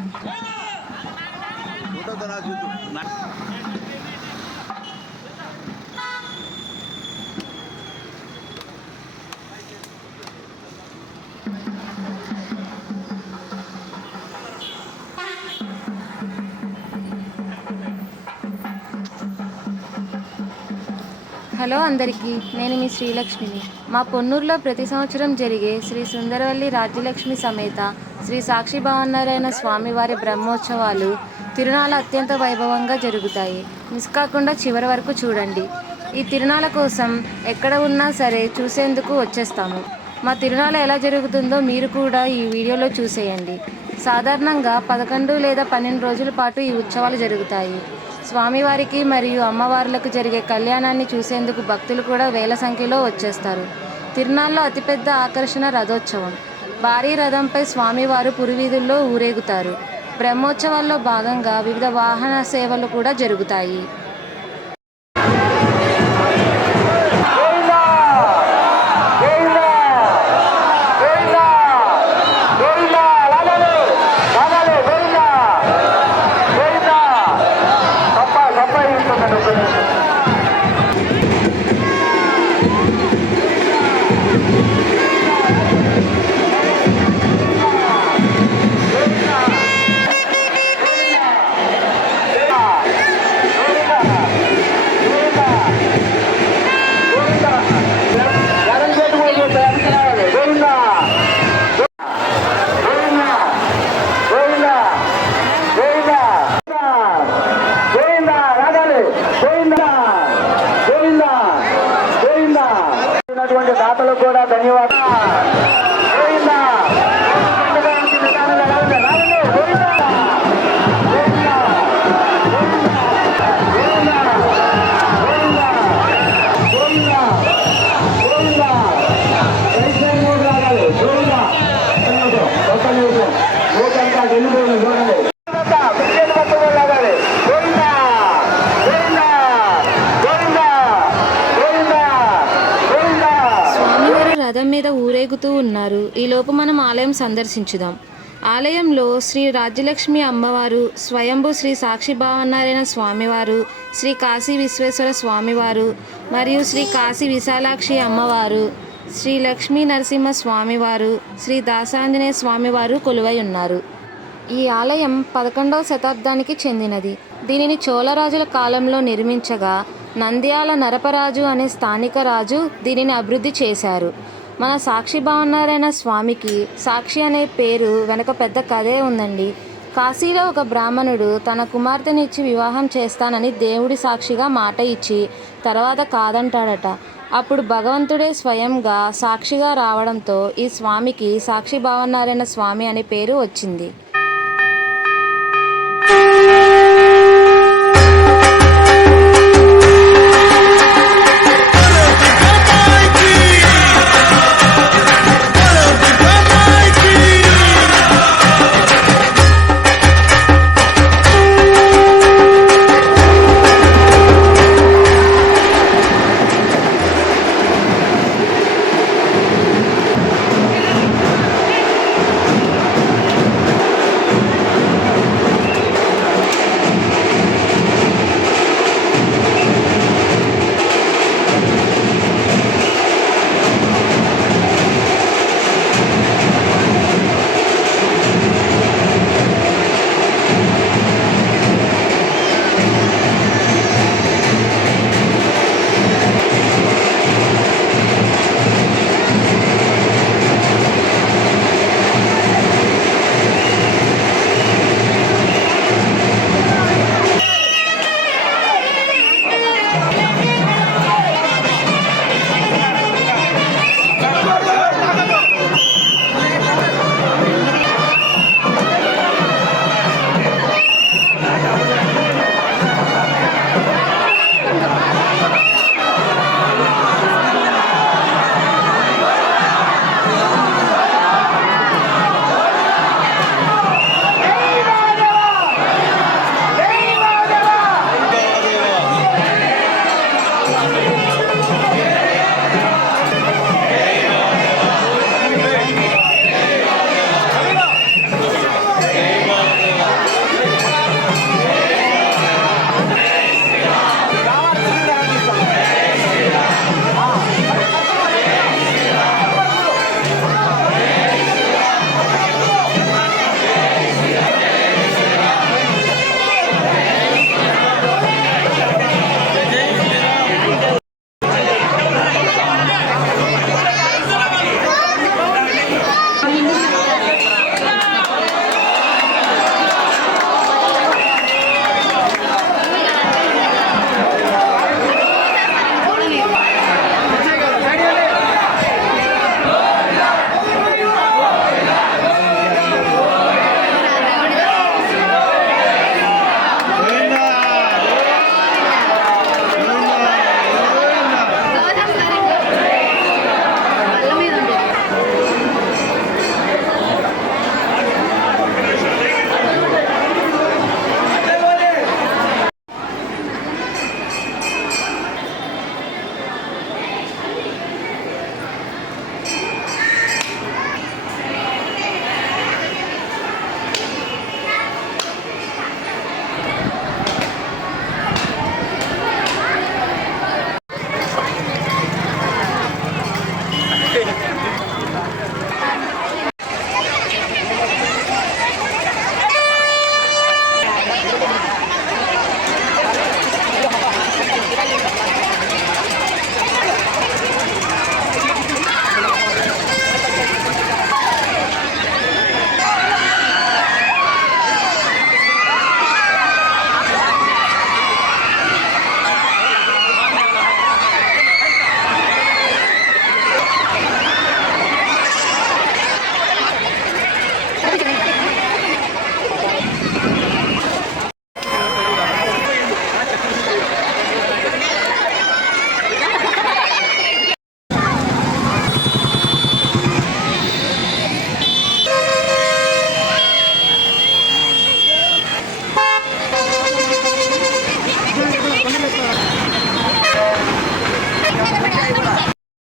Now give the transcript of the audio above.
Hello అందరికీ, నేను మీ శ్రీలక్ష్మిని. మా పొన్నూరులో ప్రతి సంవత్సరం జరిగే శ్రీ సుందరవల్లి రాజ్యలక్ష్మి సమేత శ్రీ సాక్షి భావనారాయణ స్వామివారి బ్రహ్మోత్సవాలు తిరునాళ్ళ అత్యంత వైభవంగా జరుగుతాయి. మిస్ కాకుండా చివరి వరకు చూడండి. ఈ తిరునాళ్ళ కోసం ఎక్కడ ఉన్నా సరే చూసేందుకు వచ్చేస్తాము. మా తిరునాళ్ళ ఎలా జరుగుతుందో మీరు కూడా ఈ వీడియోలో చూసేయండి. సాధారణంగా 11 లేదా 12 రోజుల పాటు ఈ ఉత్సవాలు జరుగుతాయి. స్వామివారికి మరియు అమ్మవార్లకు జరిగే కళ్యాణాన్ని చూసేందుకు భక్తులు కూడా వేల సంఖ్యలో వచ్చేస్తారు. తిరునాళ్ళలో అతిపెద్ద ఆకర్షణ రథోత్సవం. భారీ రథంపై స్వామివారు పురివీధుల్లో ఊరేగుతారు. బ్రహ్మోత్సవాల్లో భాగంగా వివిధ వాహన సేవలు కూడా జరుగుతాయి. దాతలకు కూడా ధన్యవాదాలు. రథం మీద ఊరేగుతూ ఉన్నారు. ఈలోపు మనం ఆలయం సందర్శించుదాం. ఆలయంలో శ్రీ రాజ్యలక్ష్మి అమ్మవారు, స్వయంభూ శ్రీ సాక్షి భావనారాయణ స్వామివారు, శ్రీ కాశీ విశ్వేశ్వర స్వామివారు మరియు శ్రీ కాశీ విశాలాక్షి అమ్మవారు, శ్రీ లక్ష్మీ నరసింహ స్వామివారు, శ్రీ దాసాంజనేయ స్వామివారు కొలువై ఉన్నారు. ఈ ఆలయం 11వ శతాబ్దానికి చెందినది. దీనిని చోళరాజుల కాలంలో నిర్మించగా నంద్యాల నరపరాజు అనే స్థానిక రాజు దీనిని అభివృద్ధి చేశారు. మన సాక్షి భావనారాయణ స్వామికి సాక్షి అనే పేరు వెనక పెద్ద కథే ఉందండి. కాశీలో ఒక బ్రాహ్మణుడు తన కుమార్తెనిచ్చి వివాహం చేస్తానని దేవుడి సాక్షిగా మాట ఇచ్చి తర్వాత కాదంటాడట. అప్పుడు భగవంతుడే స్వయంగా సాక్షిగా రావడంతో ఈ స్వామికి సాక్షి భావనారాయణ స్వామి అనే పేరు వచ్చింది.